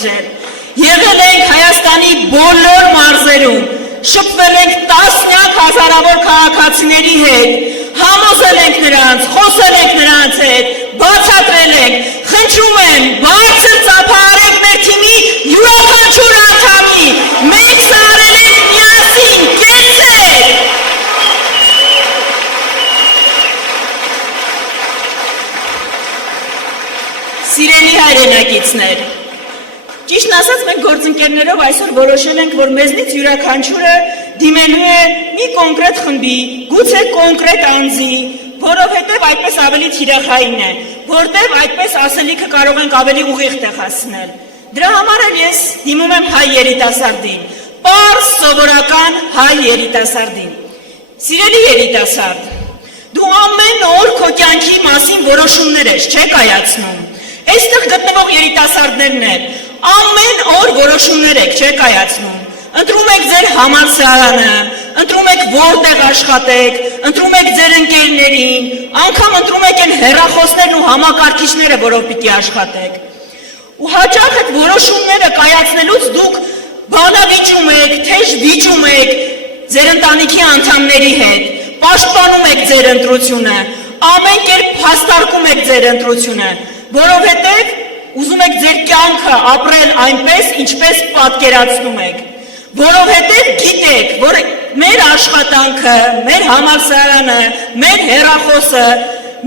բարձրել։ Եղել ենք Հայաստանի բոլոր մարզերում, շփվել ենք տասնյակ հազարավոր քաղաքացիների հետ, համոզել ենք նրանց, խոսել ենք նրանց հետ, բացատրել ենք, խնդրում եմ, բարձր ծափահարեք մեր թիմի յուրաքանչյուր անդամի, մենք սա արել ենք միասին, կեցեք։ Սիրելի հայրենակիցներ, ճիշտն ասած մենք գործընկերներով այսօր որոշել ենք, որ մեզնից յուրաքանչյուրը դիմելու է մի կոնկրետ խմբի, գուցե կոնկրետ անձի, որովհետև այդպես ավելի թիրախային է, որտեղ այդպես ասելիքը կարող ենք ավելի ուղիղ տեղ հասցնել։ Դրա համար էլ ես դիմում եմ հայ երիտասարդին, պարզ սովորական հայ երիտասարդին։ Սիրելի երիտասարդ, դու ամեն օր քո կյանքի մասին որոշումներ ես, չեք կայացնում։ Այստեղ գտնվող երիտասարդներն են, ամեն օր որոշումներ եք, չեք կայացնում։ Ընտրում եք ձեր համալսարանը, ընտրում եք որտեղ աշխատեք, ընտրում եք ձեր ընկերներին, անգամ ընտրում եք այն հեռախոսներն ու համակարգիչները, որով պիտի աշխատեք։ Ու հաճախ այդ որոշումները կայացնելուց դուք բանավիճում եք, թեժ վիճում եք ձեր ընտանիքի անդամների հետ, պաշտպանում եք ձեր ընտրությունը, ամեն կերպ հաստարկում եք ձեր ընտրությունը, որովհետև ուզում եք ձեր կյանքը ապրել այնպես, ինչպես պատկերացնում եք, որովհետև գիտեք, որ մեր աշխատանքը, մեր համալսարանը, մեր հեռախոսը,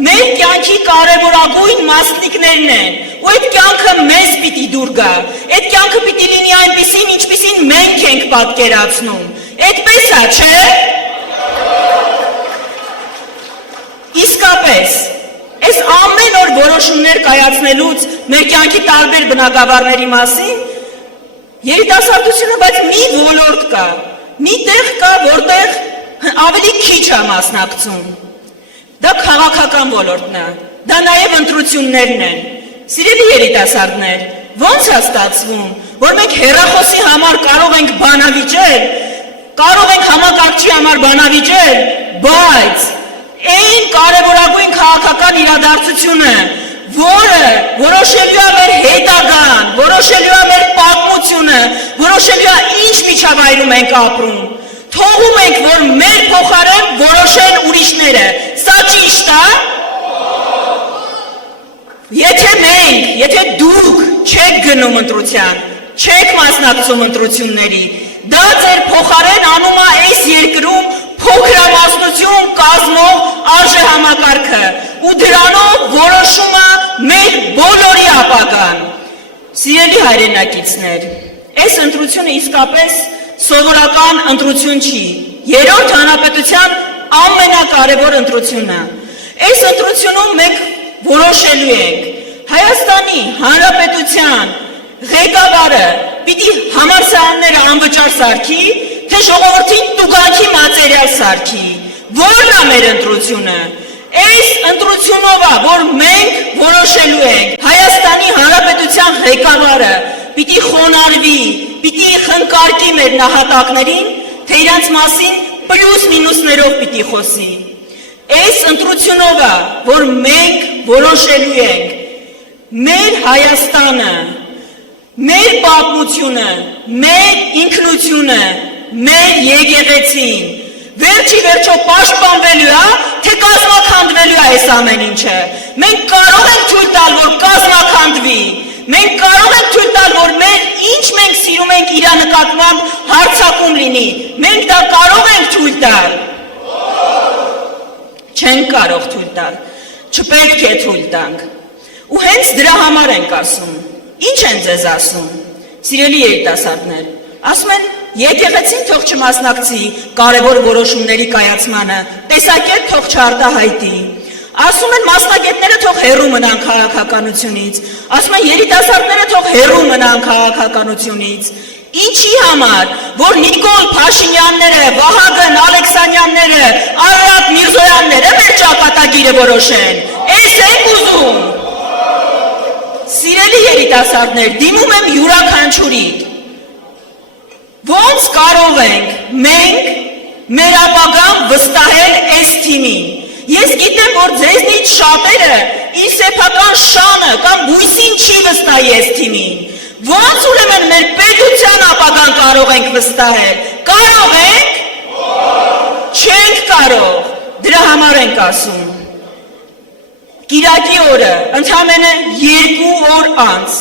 մեր կյանքի կարևորագույն մասնիկներն են, ու այդ կյանքը մեզ պիտի դուր գա, այդ կյանքը պիտի լինի այնպիսին, ինչպիսին մենք ենք պատկերացնում, այդպես է, չէ՞։ Իսկապես, այս ամեն օր որոշումներ կայացնելուց մեր կյանքի տարբեր բնագավառների մասին երիտասարդությունը, բայց մի ոլորտ կա, մի տեղ կա, որտեղ ավելի քիչ է մասնակցում։ Դա քաղաքական ոլորտն է, դա նաև ընտրություններն են։ Սիրելի երիտասարդներ, ո՞նց է ստացվում, որ մենք հեռախոսի համար կարող ենք բանավիճել, կարող ենք համակարգչի համար բանավիճել, բայց այն կարևորագույն քաղաքական իրադարձությունը, որը որոշելու է մեր հետագան, որոշելու է մեր պատմությունը, որոշելու է ինչ միջավայրում ենք ապրում, թողում ենք, որ մեր փոխարեն որոշեն ուրիշները, սա ճիշտ է։ Եթե դուք չեք գնում ընտրության, չեք մասնակցում ընտրությունների, դա ձեր փոխարեն անում է այս երկրում փոքրամասնություն կազմող արժեհամակարգը ու դրանով որոշում է մեր բոլորի ապագան։ Սիրելի հայրենակիցներ, այս ընտրությունը իսկապես սովորական ընտրություն չի, երրորդ հանրապետության ամենակարևոր ընտրությունն է։ Այս ընտրությունում մենք որոշելու ենք Հայաստանի Հանրապետության ղեկավարը պիտի համալսարանները անվճար սարքի, թե ժողովրդին տուգանքի մատերիալ սարքի, որն է մեր ընտրությունը։ Այս ընտրությունով է, որ մենք որոշելու ենք Հայաստանի Հանրապետության ղեկավարը պիտի խոնարհվի, պիտի խնկարկի մեր նահատակներին, թե իրանց մասին պլյուս մինուսներով պիտի խոսի։ Այս ընտրությունով է, որ մենք որոշելու ենք մեր Հայաստանը, մեր պատմությունը, մեր ինքնությունը, մեր եկեղեցին, վերջի վերջո պաշտպանվելու է, թե կազմաքանդվելու է այս ամեն ինչը։ Մենք կարող ենք թույլ տալ, որ կազմաքանդվի, մենք կարող ենք թույլ տալ, որ մեր ինչ մենք սիրում ենք իր նկատմամբ հարձակում լինի, մենք դա կարող ենք թույլ տալ։ Չենք կարող թույլ տալ, չպետք է թույլ տանք։ Ու հենց դրա համար ենք ասում։ Ինչ են ձեզ ասում, սիրելի երիտասարդներ, ասում են եկեղեցին թող չմասնակցի կարևոր որոշումների կայացմանը, տեսակետ թող չարտահայտի, ասում են մասնագետները թող հեռու մնան քաղաքականությունից, ասում են երիտասարդները թող հեռու մնան քաղաքականությունից, ինչի համար, որ Նիկոլ Փաշինյանները, Վահագն Ալեքսանյանները, Արարատ Միրզոյանները մեր ճակատագիրը որոշեն, էս ենք ուզում։ Սիրելի երիտասարդներ, դիմում եմ յուրաքանչյուրին, ոնց կարող ենք մենք մեր ապագան վստահել այս թիմին։ Ես գիտեմ, որ ձեզնից շատերը իր սեփական շանը կամ բույսին չի վստահի այս թիմին, Ոնց ուրեմն մեր պետության ապագան կարող ենք վստահել։ Կարող ենք։ Չենք կարող։ Դրա համար ենք ասում։ Կիրակի օրը ընդամենը 2 օր անց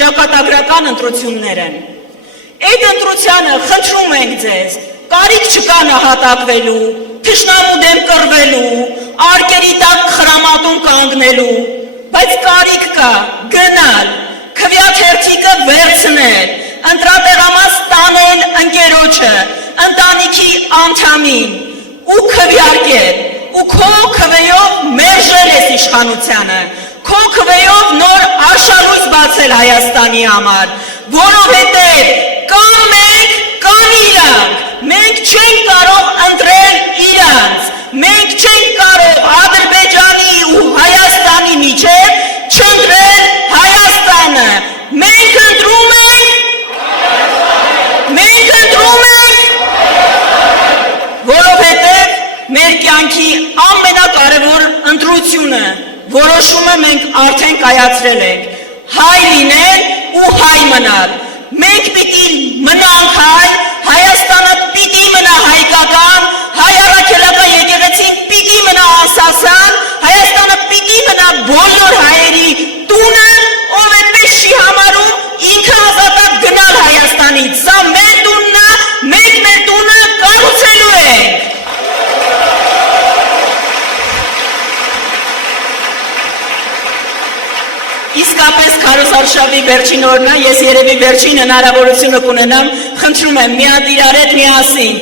ճակատագրական ընտրություններ են։ Այդ ընտրությանը խնդրում ենք ձեզ, կարիք չկա նահատակվելու, թշնամու դեմ կռվելու, արկերի տակ խրամատում կանգնելու, բայց կարիք կա գնալ, քվյաթերթիկը վերցնել, ընտրատեղամաս տանել ընկերոջը, ընտանիքի անդամին ու քվյարկել, ու քո քվեով մերժել ես իշխանությանը, քո քվեով նոր աշխարհույս բացել Հայաստանի համար, որովհետև կամ մենք, կամ իրանք, մենք չենք կարող ընտրել իրանց, մենք չենք կարող Ադրբեջանի ու Հայաստանի միջև չընտրել Հայաստանը, մենք ընտրում ենք, որովհետև մեր կյանքի ամենակարևոր ընտրությունը, որոշումը մենք արդեն կայացրել ենք, հայ լինել ու հայ մնալ, մենք պիտի մնանք հայ, Հայաստանը պիտի մնա հայկական, հայ առաքելական եկեղեցին պիտի մնա անսասան, Հայաստանը պիտի մնա բոլոր հայերի տունը, ով այդպես չի համարում, ինքը ազատակ գնալ Հայաստանից, սա մեր տունն է, մենք մեր տունը կառուցելու ենք։ Իսկապես քարոզարշավի վերջին օրն է, ես երևի վերջին հնարավորությունը կունենամ, խնդրում եմ, մի հատ իրար հետ միասին